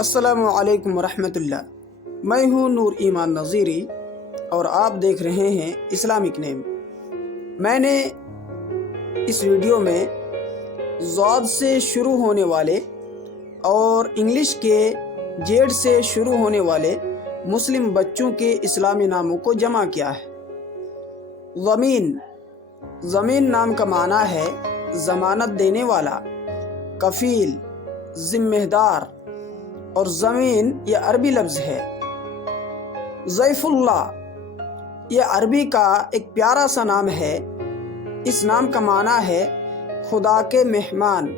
السلام علیکم ورحمۃ اللہ۔ میں ہوں نور ایمان نظیری اور آپ دیکھ رہے ہیں اسلامک نیم۔ میں نے اس ویڈیو میں ضاد سے شروع ہونے والے اور انگلش کے جیڈ سے شروع ہونے والے مسلم بچوں کے اسلامی ناموں کو جمع کیا ہے۔ ضمین، ضمین نام کا معنی ہے ضمانت دینے والا، کفیل، ذمہ دار، اور زمین یہ عربی لفظ ہے۔ ضیف اللہ یہ عربی کا ایک پیارا سا نام ہے۔ اس نام کا معنی ہے خدا کے مہمان۔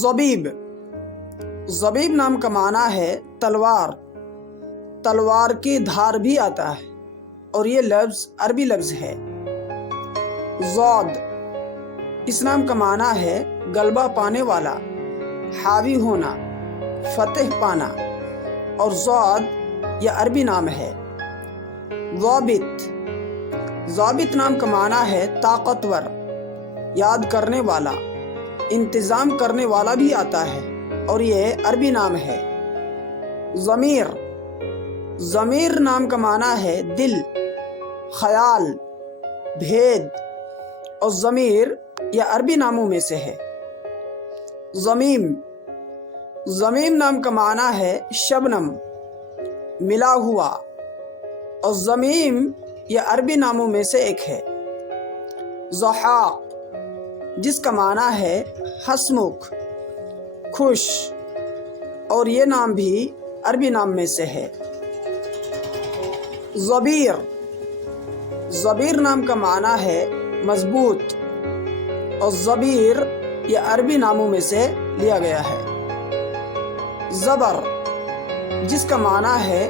زبیب، زبیب نام کا معنی ہے تلوار، تلوار کی دھار بھی آتا ہے اور یہ لفظ عربی لفظ ہے۔ ضاد، اس نام کا معنی ہے غلبہ پانے والا، حاوی ہونا، فتح پانا، اور ضاد یہ عربی نام ہے۔ ضابط، ضابط نام کا معنی ہے طاقتور، یاد کرنے والا، انتظام کرنے والا بھی آتا ہے اور یہ عربی نام ہے۔ ضمیر، ضمیر نام کا معنی ہے دل، خیال، بھید، اور ضمیر یہ عربی ناموں میں سے ہے۔ ضمیم، ضمیم نام کا معنی ہے شبنم، ملا ہوا، اور ضمیم یہ عربی ناموں میں سے ایک ہے۔ ضحاک، جس کا معنی ہے ہسمکھ، خوش، اور یہ نام بھی عربی نام میں سے ہے۔ ضبیر، ضبیر نام کا معنی ہے مضبوط، اور ضبیر یہ عربی ناموں میں سے لیا گیا ہے۔ زبر، جس کا معنی ہے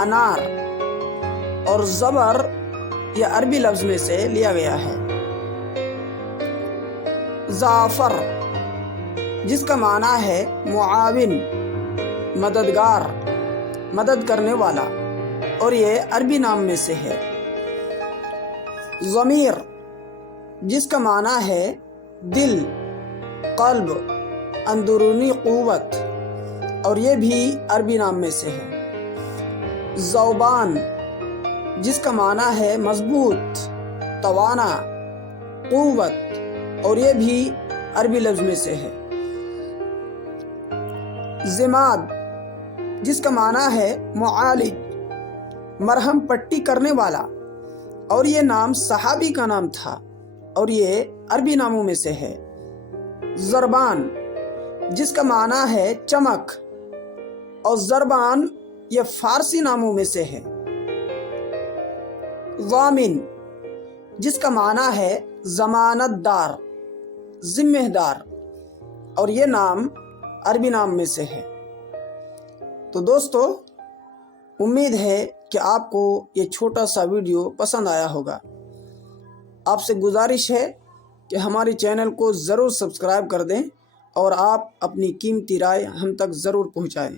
انار، اور زبر یہ عربی لفظ میں سے لیا گیا ہے۔ زعفر، جس کا معنی ہے معاون، مددگار، مدد کرنے والا، اور یہ عربی نام میں سے ہے۔ ضمیر، جس کا معنی ہے دل، قلب، اندرونی قوت، اور یہ بھی عربی نام میں سے ہے۔ ذوبان، جس کا معنی ہے مضبوط، توانا، قوت، اور یہ بھی عربی لفظ میں سے ہے۔ ضماد، جس کا معنی ہے معالج، مرہم پٹی کرنے والا، اور یہ نام صحابی کا نام تھا اور یہ عربی ناموں میں سے ہے۔ ضربان، جس کا معنی ہے چمک، اور ضربان یہ فارسی ناموں میں سے ہے۔ ضامن، جس کا معنی ہے ضمانت دار، ذمہ دار، اور یہ نام عربی نام میں سے ہے۔ تو دوستو، امید ہے کہ آپ کو یہ چھوٹا سا ویڈیو پسند آیا ہوگا۔ آپ سے گزارش ہے کہ ہماری چینل کو ضرور سبسکرائب کر دیں اور آپ اپنی قیمتی رائے ہم تک ضرور پہنچائیں۔